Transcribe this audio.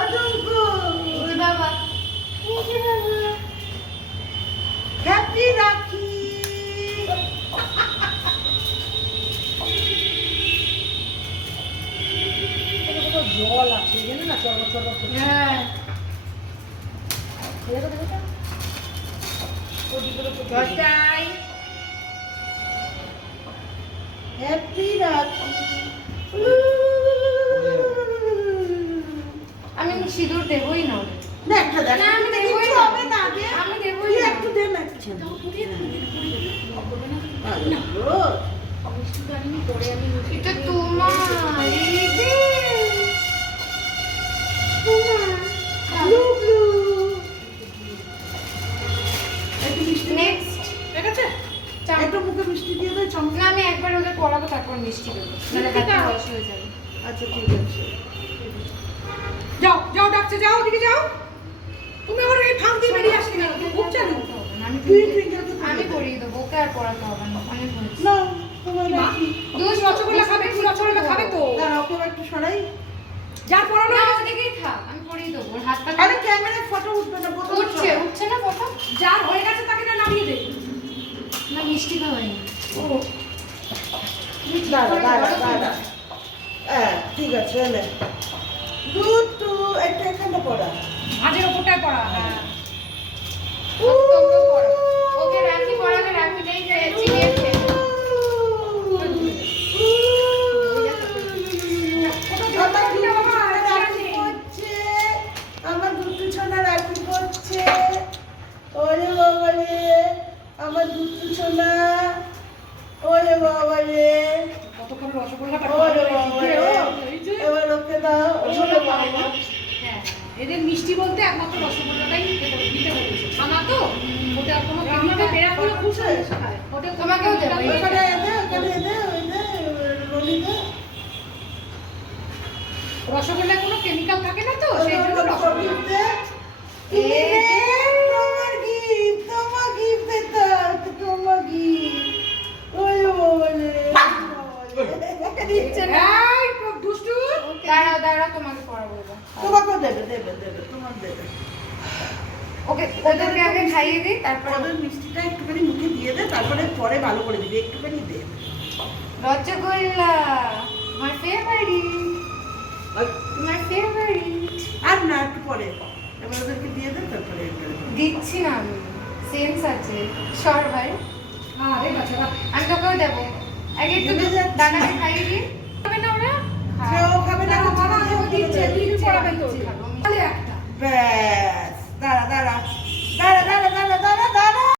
অজঙ্কু এই বাবা হ্যাপি রাখি। জল আছে জানো না, চড় চড় করে। হ্যাঁ দেখো দেখো তো ওদিকে তো বসাই হ্যাপি রাখি। আমি সিঁদুর দেবই না না একটা দেখ, না, আমি দেবই কিচ্ছু না। হবে না, দে। আমি দেবই তুই না। একটু দে না কিছু। না গো। এটা তোমার এই যে লুবলু। একটু মিষ্টি নে। নেক্সট ঠিক আছে? একটু মুখে মিষ্টি দিয়ে দে, চামচ। না আমি একবার ওদের পড়াবো তারপর মিষ্টি দেবো নাহলে মিষ্টি হাতে দাও। রস হয়ে যাবে আচ্ছা ঠিক আছে। যাও যাও ডাকছে, যাও ওদিকে যাও। তুমি ওর এই ফাঁক দিয়ে বেরিয়ে আসলে কেন? খুব চালু। আমি তুই টুইঙ্কেলকে আমি পড়িয়ে দেবো ওকে আর পড়াতে হবে না অনেক হয়েছে না, তোমার রাখি। দুধ রসগোল্লা খাবে, তুমি রসগোল্লা খাবে তো? দাঁড়াও, ওকে একটু সরাই। যা পড়ানো না হয়েছে, ওদিকেই থাক আমি পড়িয়ে দেবো ওর হাত পা আরে ক্যামেরায় ফটো উঠবে না, বোতল উঠছে সরা। উঠছে না ফটো যার হয়ে গেছে তাকে না নামিয়ে দে। না মিষ্টি খাওয়াইনি ও দাঁড়া দাঁড়া দাঁড়া। হ্যাঁ ঠিক আছে, এনে দুধ তো একটা এখানে পড়া। ভাজের ওপরটায় পড়া। হ্যাঁ তোমরা পড়ো ওকে রাখি পড়ালে রাখিটাই চিনিয়েছে আমার দুটো ছোনা রাখি করছে। ওরে বাবা রে, আমার দুটো ছোনা। ওরে বাবা রে, কতক্ষণ রসগোল্লাটা ওরে খাবে? বাবা রে। এই যে, এবার ওকে দাও। ওরে বাবা। হ্যাঁ, এদের মিষ্টি বলতে একমাত্র রসগোল্লাটাই দিতে বলেছে। খানা তো ওটা কোনো আমাকে বেড়াগুলো খুব সুন্দর শেখায়। ওটা তোমাকেও দেবো, এই ওখানে দে, ওখানে দে, ওই দে, রলি দে। রসগোল্লায় কোনো কেমিক্যাল থাকে না তো, ওই সেই জন্য ওখানে রসগোল্লা। gift দে। তুমি রে, তোমার gift, তোমার gift দে তো, তোমার gift। ওরে বাবা রে, ওকে দিচ্ছে না। এই, খুব দুষ্টু। দাঁড়াও দাঁড়াও তোমাকে পড়াবো এবার তোমাকেও দেবে, দেবে, দেবে, তোমার দেবে। ওকে ওদেরকে আগে খাইয়ে দিই তারপর ওদের মিষ্টিটা একটুখানি মুখে দিয়ে দে, তারপরে পরে ভালো করে দিবি, একটুখানি দে। রসগোল্লা আমার ফেভারিট তোমার ফেভারিট আর না, একটু পরে। এবার ওদেরকে দিয়ে দে, তারপরে এটা দে। দিচ্ছি না আমি সেন্স আছে সর ভাই আরে বাচ্চারা, আমি তোকেও দেবো আগে একটু দিতে যাচ্ছি। দাদাকে খাইয়ে দিই খাবে না ওরা সেও খাবে না, না, কিছু বাবা, না, আমাকে দিচ্ছে, তুই পড়াবে তো। খাবো। তাহলে একটা। ব্যাস।